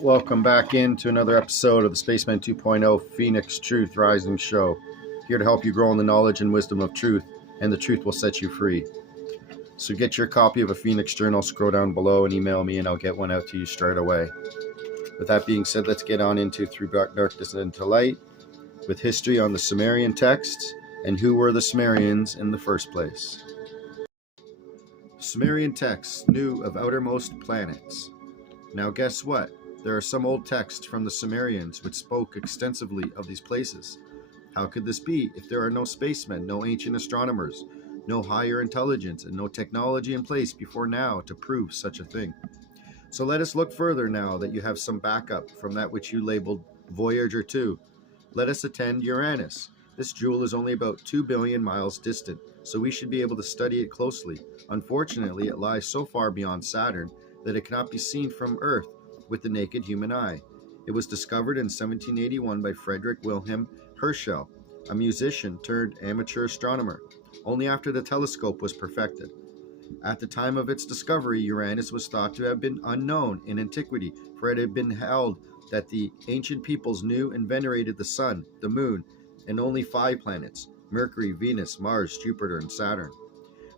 Welcome back into another episode of the Spaceman 2.0 Phoenix Truth Rising Show. Here to help you grow in the knowledge and wisdom of truth, and the truth will set you free. So get your copy of a Phoenix Journal, scroll down below and email me and I'll get one out to you straight away. With that being said, let's get on into Through Darkness into Light with history on the Sumerian texts and who were the Sumerians in the first place. Sumerian texts knew of outermost planets. Now guess what? There are some old texts from the Sumerians which spoke extensively of these places. How could this be if there are no spacemen, no ancient astronomers, no higher intelligence, and no technology in place before now to prove such a thing? So let us look further now that you have some backup from that which you labeled Voyager 2. Let us attend Uranus. This jewel is only about 2 billion miles distant, so we should be able to study it closely. Unfortunately, it lies so far beyond Saturn that it cannot be seen from Earth with the naked human eye. It was discovered in 1781 by Frederick Wilhelm Herschel, a musician turned amateur astronomer, only after the telescope was perfected. At the time of its discovery, Uranus was thought to have been unknown in antiquity, for it had been held that the ancient peoples knew and venerated the Sun, the Moon, and only 5 planets, Mercury, Venus, Mars, Jupiter, and Saturn,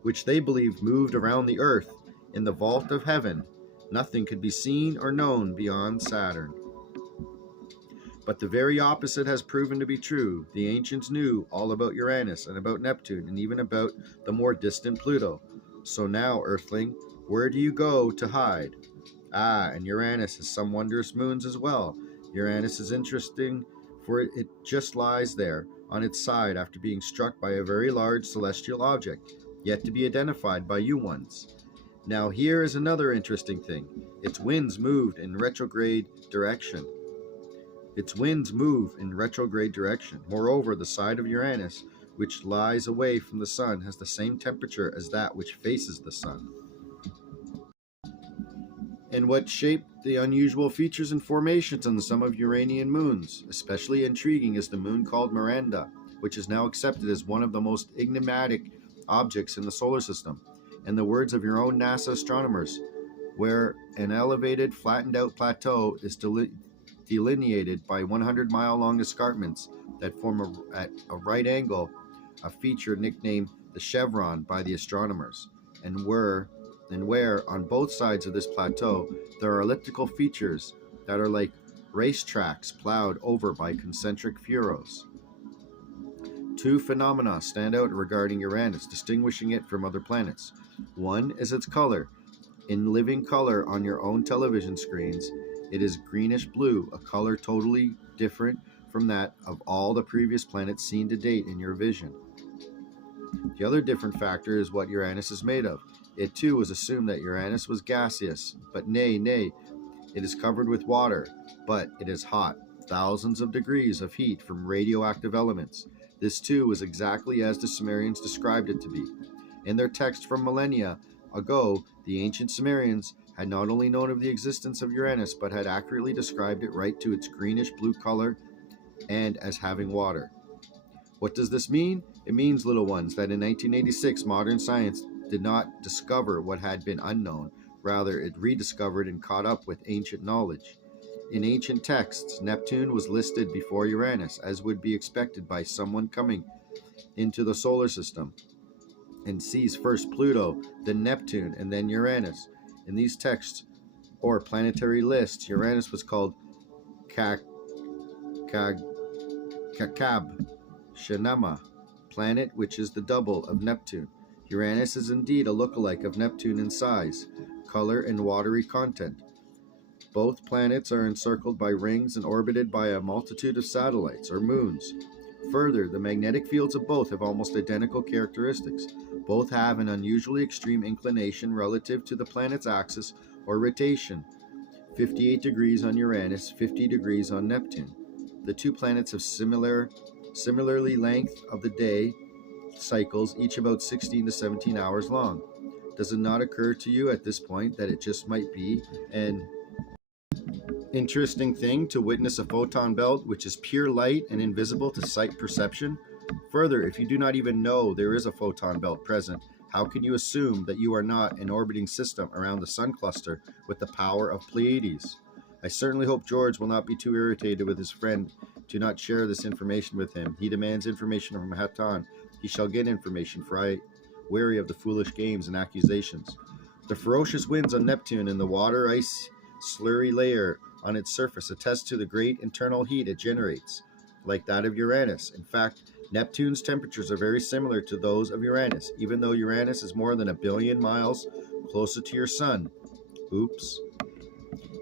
which they believed moved around the Earth in the vault of heaven. Nothing could be seen or known beyond Saturn. But the very opposite has proven to be true. The ancients knew all about Uranus and about Neptune and even about the more distant Pluto. So now, Earthling, where do you go to hide? And Uranus has some wondrous moons as well. Uranus is interesting, for it just lies there on its side after being struck by a very large celestial object, yet to be identified by you ones. Now here is another interesting thing. Its winds moved in retrograde direction. Moreover, the side of Uranus, which lies away from the sun, has the same temperature as that which faces the sun. And what shaped the unusual features and formations on some of Uranian moons? Especially intriguing is the moon called Miranda, which is now accepted as one of the most enigmatic objects in the solar system. In the words of your own NASA astronomers, where an elevated, flattened-out plateau is delineated by 100-mile-long escarpments that form at a right angle, a feature nicknamed the chevron by the astronomers, and where on both sides of this plateau there are elliptical features that are like racetracks plowed over by concentric furrows. 2 phenomena stand out regarding Uranus, distinguishing it from other planets. One is its color. In living color on your own television screens, it is greenish blue, a color totally different from that of all the previous planets seen to date in your vision. The other different factor is what Uranus is made of. It too was assumed that Uranus was gaseous, but nay, it is covered with water, but it is hot, thousands of degrees of heat from radioactive elements. This too was exactly as the Sumerians described it to be. In their text from millennia ago, the ancient Sumerians had not only known of the existence of Uranus, but had accurately described it right to its greenish-blue color and as having water. What does this mean? It means, little ones, that in 1986, modern science did not discover what had been unknown. Rather, it rediscovered and caught up with ancient knowledge. In ancient texts, Neptune was listed before Uranus, as would be expected by someone coming into the solar system and sees first Pluto, then Neptune, and then Uranus. In these texts, or planetary lists, Uranus was called Kakab Shanama, planet which is the double of Neptune. Uranus is indeed a lookalike of Neptune in size, color, and watery content. Both planets are encircled by rings and orbited by a multitude of satellites, or moons. Further, the magnetic fields of both have almost identical characteristics. Both have an unusually extreme inclination relative to the planet's axis or rotation, 58 degrees on Uranus, 50 degrees on Neptune. The 2 planets have similarly length of the day cycles, each about 16 to 17 hours long. Does it not occur to you at this point that it just might be an interesting thing to witness a photon belt which is pure light and invisible to sight perception? Further, if you do not even know there is a photon belt present, how can you assume that you are not an orbiting system around the sun cluster with the power of Pleiades? I certainly hope George will not be too irritated with his friend to not share this information with him. He demands information from HATONN. He shall get information, for I wary of the foolish games and accusations. The ferocious winds on Neptune and the water ice slurry layer on its surface attest to the great internal heat it generates, like that of Uranus. In fact, Neptune's temperatures are very similar to those of Uranus, even though Uranus is more than 1 billion miles closer to your sun. Oops.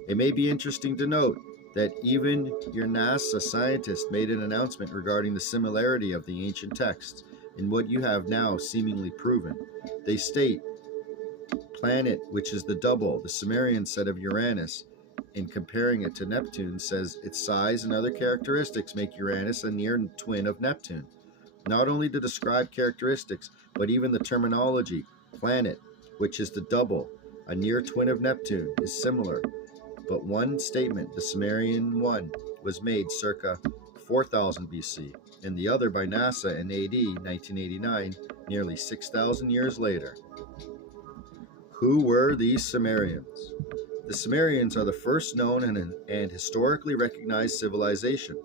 It may be interesting to note that even your NASA scientist made an announcement regarding the similarity of the ancient texts in what you have now seemingly proven. They state, planet, which is the double, the Sumerian set of Uranus, in comparing it to Neptune, says its size and other characteristics make Uranus a near twin of Neptune. Not only to describe characteristics, but even the terminology, planet, which is the double, a near twin of Neptune, is similar. But one statement, the Sumerian one, was made circa 4000 BC, and the other by NASA in AD 1989, nearly 6,000 years later. Who were these Sumerians? The Sumerians are the first known and historically recognized civilization.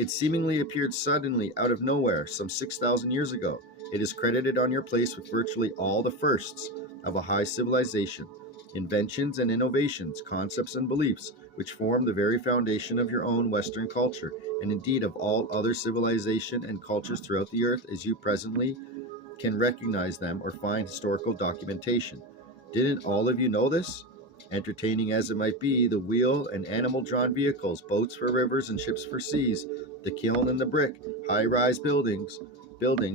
It seemingly appeared suddenly out of nowhere some 6,000 years ago. It is credited on your place with virtually all the firsts of a high civilization, inventions and innovations, concepts and beliefs, which form the very foundation of your own Western culture, and indeed of all other civilization and cultures throughout the earth as you presently can recognize them or find historical documentation. Didn't all of you know this? Entertaining as it might be, the wheel and animal-drawn vehicles, boats for rivers and ships for seas, the kiln and the brick, high-rise building,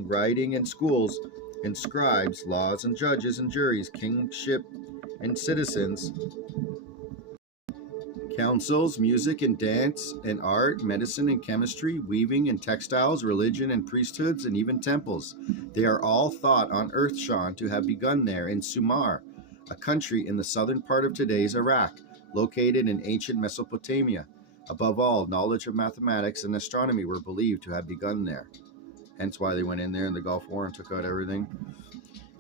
writing and schools, and scribes, laws and judges and juries, kingship and citizens, councils, music and dance and art, medicine and chemistry, weaving and textiles, religion and priesthoods, and even temples. They are all thought on earth, Sean, to have begun there in Sumer, a country in the southern part of today's Iraq, located in ancient Mesopotamia. Above all, knowledge of mathematics and astronomy were believed to have begun there. Hence why they went in there in the Gulf War and took out everything.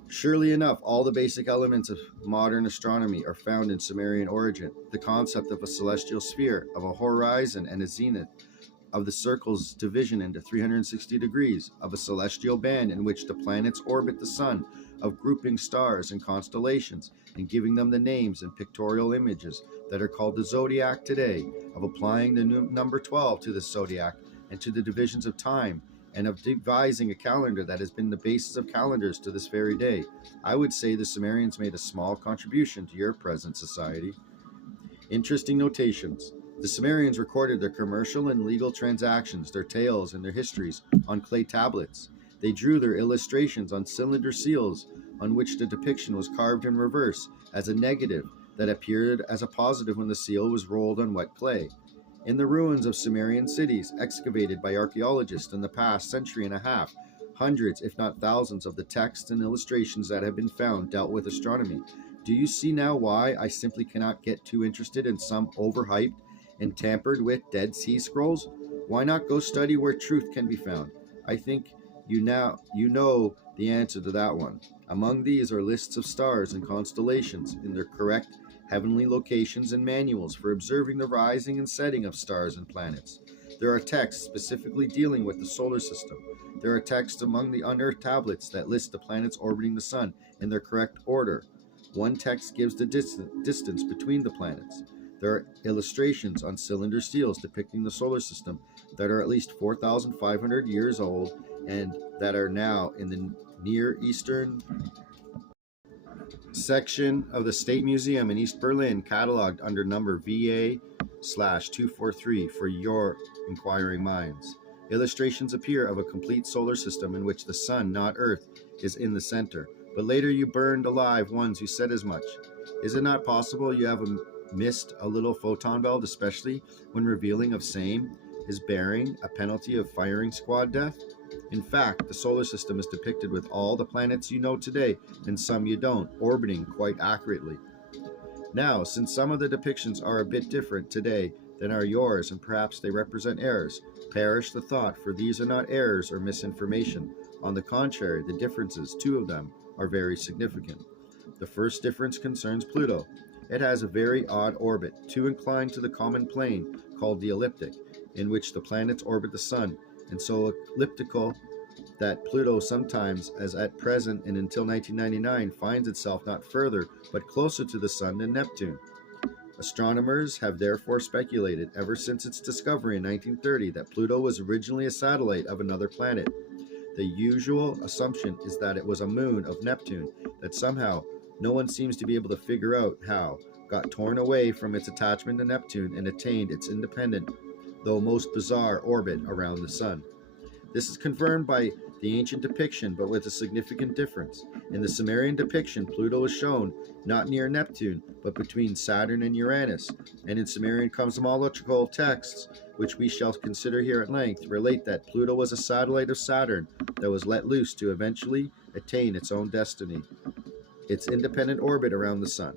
Surely enough, all the basic elements of modern astronomy are found in Sumerian origin. The concept of a celestial sphere, of a horizon and a zenith, of the circle's division into 360 degrees, of a celestial band in which the planets orbit the sun, of grouping stars and constellations and giving them the names and pictorial images that are called the zodiac today, of applying the number 12 to the zodiac and to the divisions of time, and of devising a calendar that has been the basis of calendars to this very day. I would say the Sumerians made a small contribution to your present society. Interesting notations. The Sumerians recorded their commercial and legal transactions, their tales, and their histories on clay tablets. They drew their illustrations on cylinder seals on which the depiction was carved in reverse as a negative that appeared as a positive when the seal was rolled on wet clay. In the ruins of Sumerian cities, excavated by archaeologists in the past century and a half, hundreds, if not thousands, of the texts and illustrations that have been found dealt with astronomy. Do you see now why I simply cannot get too interested in some overhyped and tampered with Dead Sea Scrolls? Why not go study where truth can be found? I think you know the answer to that one. Among these are lists of stars and constellations in their correct heavenly locations and manuals for observing the rising and setting of stars and planets. There are texts specifically dealing with the solar system. There are texts among the unearthed tablets that list the planets orbiting the sun in their correct order. One text gives the distance between the planets. There are illustrations on cylinder seals depicting the solar system that are at least 4,500 years old and that are now in the Near Eastern section of the State Museum in East Berlin, cataloged under number VA/243 for your inquiring minds. Illustrations appear of a complete solar system in which the sun, not Earth, is in the center, but later you burned alive ones who said as much. Is it not possible you have missed a little photon belt, especially when revealing of same is bearing a penalty of firing squad death? In fact, the solar system is depicted with all the planets you know today, and some you don't, orbiting quite accurately. Now, since some of the depictions are a bit different today than are yours, and perhaps they represent errors, perish the thought, for these are not errors or misinformation. On the contrary, the differences, two of them, are very significant. The first difference concerns Pluto. It has a very odd orbit, too inclined to the common plane, called the ecliptic, in which the planets orbit the Sun, and so elliptical that Pluto sometimes, as at present and until 1999, finds itself not further but closer to the Sun than Neptune. Astronomers have therefore speculated, ever since its discovery in 1930, that Pluto was originally a satellite of another planet. The usual assumption is that it was a moon of Neptune that somehow, no one seems to be able to figure out how, got torn away from its attachment to Neptune and attained its independent, though most bizarre, orbit around the Sun. This is confirmed by the ancient depiction, but with a significant difference. In the Sumerian depiction, Pluto is shown not near Neptune, but between Saturn and Uranus, and in Sumerian cosmological texts, which we shall consider here at length, relate that Pluto was a satellite of Saturn that was let loose to eventually attain its own destiny, its independent orbit around the Sun.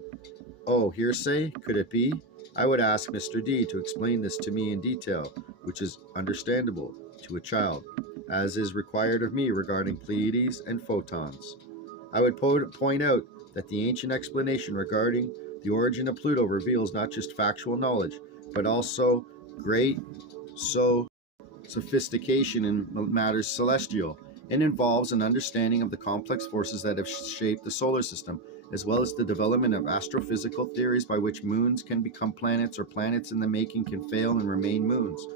Oh, hearsay? Could it be? I would ask Mr. D to explain this to me in detail, which is understandable to a child, as is required of me regarding Pleiades and photons. I would point out that the ancient explanation regarding the origin of Pluto reveals not just factual knowledge, but also great sophistication in matters celestial, and involves an understanding of the complex forces that have shaped the solar system, as well as the development of astrophysical theories by which moons can become planets or planets in the making can fail and remain moons.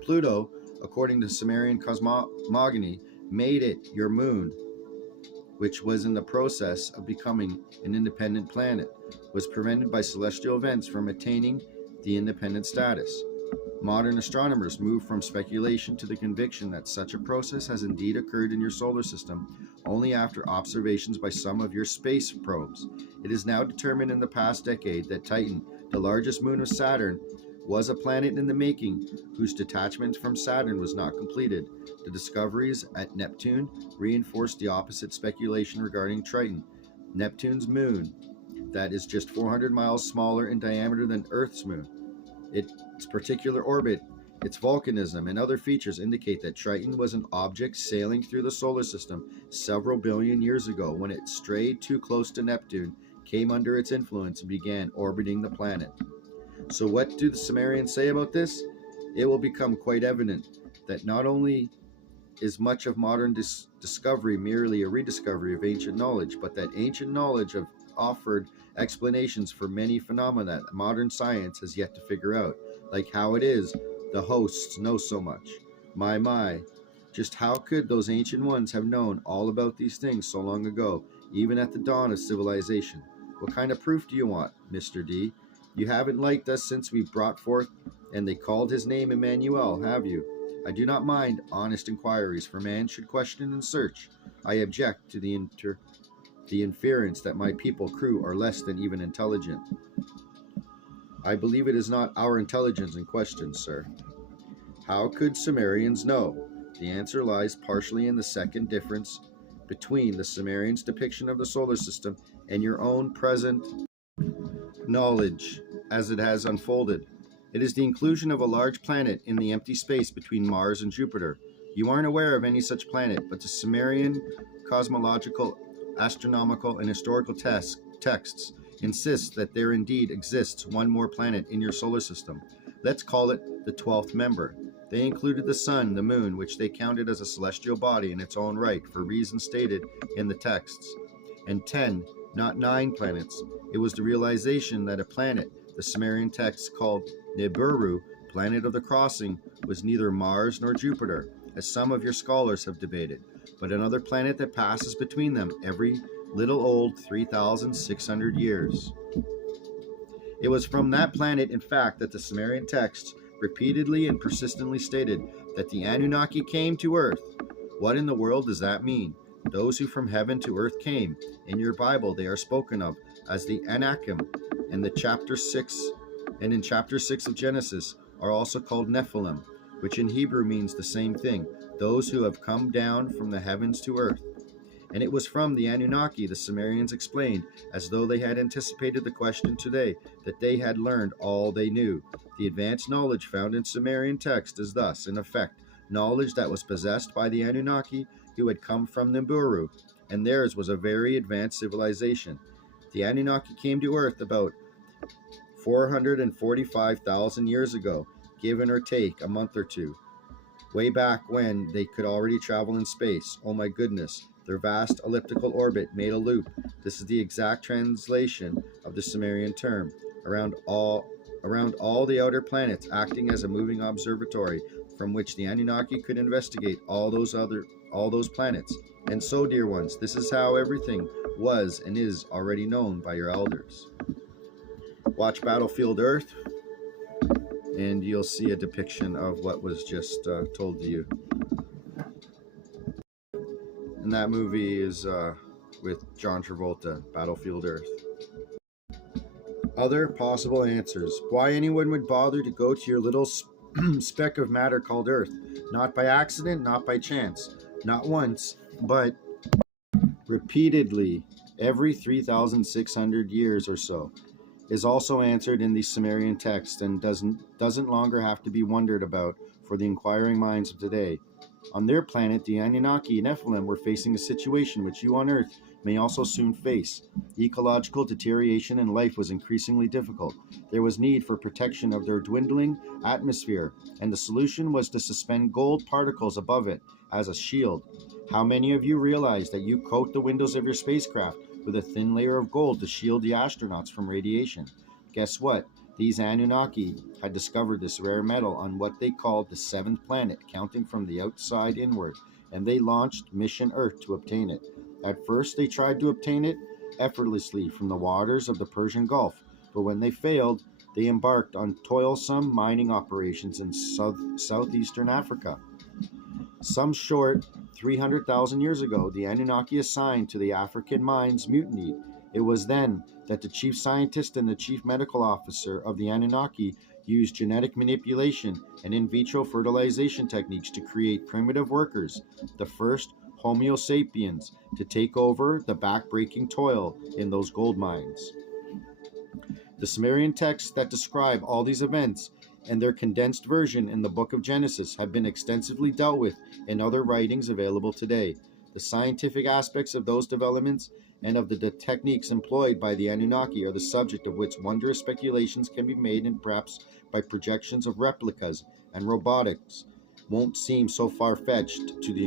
Pluto, according to Sumerian cosmogony, made it your moon, which was in the process of becoming an independent planet, was prevented by celestial events from attaining the independent status. Modern astronomers move from speculation to the conviction that such a process has indeed occurred in your solar system only after observations by some of your space probes. It is now determined in the past decade that Titan, the largest moon of Saturn, was a planet in the making whose detachment from Saturn was not completed. The discoveries at Neptune reinforced the opposite speculation regarding Triton, Neptune's moon, that is just 400 miles smaller in diameter than Earth's moon. Its particular orbit, its volcanism, and other features indicate that Triton was an object sailing through the solar system several billion years ago when it strayed too close to Neptune, came under its influence, and began orbiting the planet. So what do the Sumerians say about this? It will become quite evident that not only is much of modern discovery merely a rediscovery of ancient knowledge, but that ancient knowledge have offered explanations for many phenomena that modern science has yet to figure out, like how it is the hosts know so much. My, just how could those ancient ones have known all about these things so long ago, even at the dawn of civilization? What kind of proof do you want, Mr. D? You haven't liked us since we brought forth and they called his name Emmanuel, have you? I do not mind honest inquiries, for man should question and search. I object to the inference that my people crew are less than even intelligent. I believe it is not our intelligence in question, sir. How could Sumerians know? The answer lies partially in the second difference between the Sumerians' depiction of the solar system and your own present knowledge as it has unfolded. It is the inclusion of a large planet in the empty space between Mars and Jupiter. You aren't aware of any such planet, but the Sumerian cosmological, astronomical, and historical texts insist that there indeed exists one more planet in your solar system. Let's call it the 12th member. They included the sun, the moon, which they counted as a celestial body in its own right for reasons stated in the texts, and 10, not 9 planets. It was the realization that a planet, the Sumerian texts called Nibiru, planet of the crossing, was neither Mars nor Jupiter, as some of your scholars have debated, but another planet that passes between them every little old 3,600 years. It was from that planet, in fact, that the Sumerian texts repeatedly and persistently stated that the Anunnaki came to Earth. What in the world does that mean? Those who from heaven to earth came. In your Bible, they are spoken of as the Anakim, and in chapter 6 of Genesis are also called Nephilim, which in Hebrew means the same thing, those who have come down from the heavens to earth. And it was from the Anunnaki, the Sumerians explained, as though they had anticipated the question today, that they had learned all they knew. The advanced knowledge found in Sumerian text is thus, in effect, knowledge that was possessed by the Anunnaki who had come from Nibiru, and theirs was a very advanced civilization. The Anunnaki came to Earth about 445,000 years ago, give or take a month or two. Way back when they could already travel in space. Oh my goodness, their vast elliptical orbit made a loop. This is the exact translation of the Sumerian term. Around all the outer planets, acting as a moving observatory from which the Anunnaki could investigate all those planets. And so, dear ones, this is how everything was and is already known by your elders. Watch Battlefield Earth, and you'll see a depiction of what was just told to you. And that movie is with John Travolta, Battlefield Earth. Other possible answers. Why anyone would bother to go to your little speck of matter called Earth? Not by accident, not by chance. Not once, but repeatedly every 3,600 years or so, is also answered in the Sumerian text and doesn't longer have to be wondered about for the inquiring minds of today. On their planet, the Anunnaki and Nephilim were facing a situation which you on Earth may also soon face. Ecological deterioration and life was increasingly difficult. There was need for protection of their dwindling atmosphere, and the solution was to suspend gold particles above it as a shield. How many of you realize that you coat the windows of your spacecraft with a thin layer of gold to shield the astronauts from radiation? Guess what? These Anunnaki had discovered this rare metal on what they called the seventh planet, counting from the outside inward, and they launched Mission Earth to obtain it. At first, they tried to obtain it effortlessly from the waters of the Persian Gulf, but when they failed, they embarked on toilsome mining operations in southeastern Africa. Some short 300,000 years ago, the Anunnaki assigned to the African mines mutinied. It was then that the chief scientist and the chief medical officer of the Anunnaki used genetic manipulation and in vitro fertilization techniques to create primitive workers, the first Homo sapiens, to take over the back-breaking toil in those gold mines. The Sumerian texts that describe all these events and their condensed version in the book of Genesis have been extensively dealt with in other writings available today. The scientific aspects of those developments and of the techniques employed by the Anunnaki are the subject of which wondrous speculations can be made, and perhaps by projections of replicas and robotics won't seem so far-fetched to the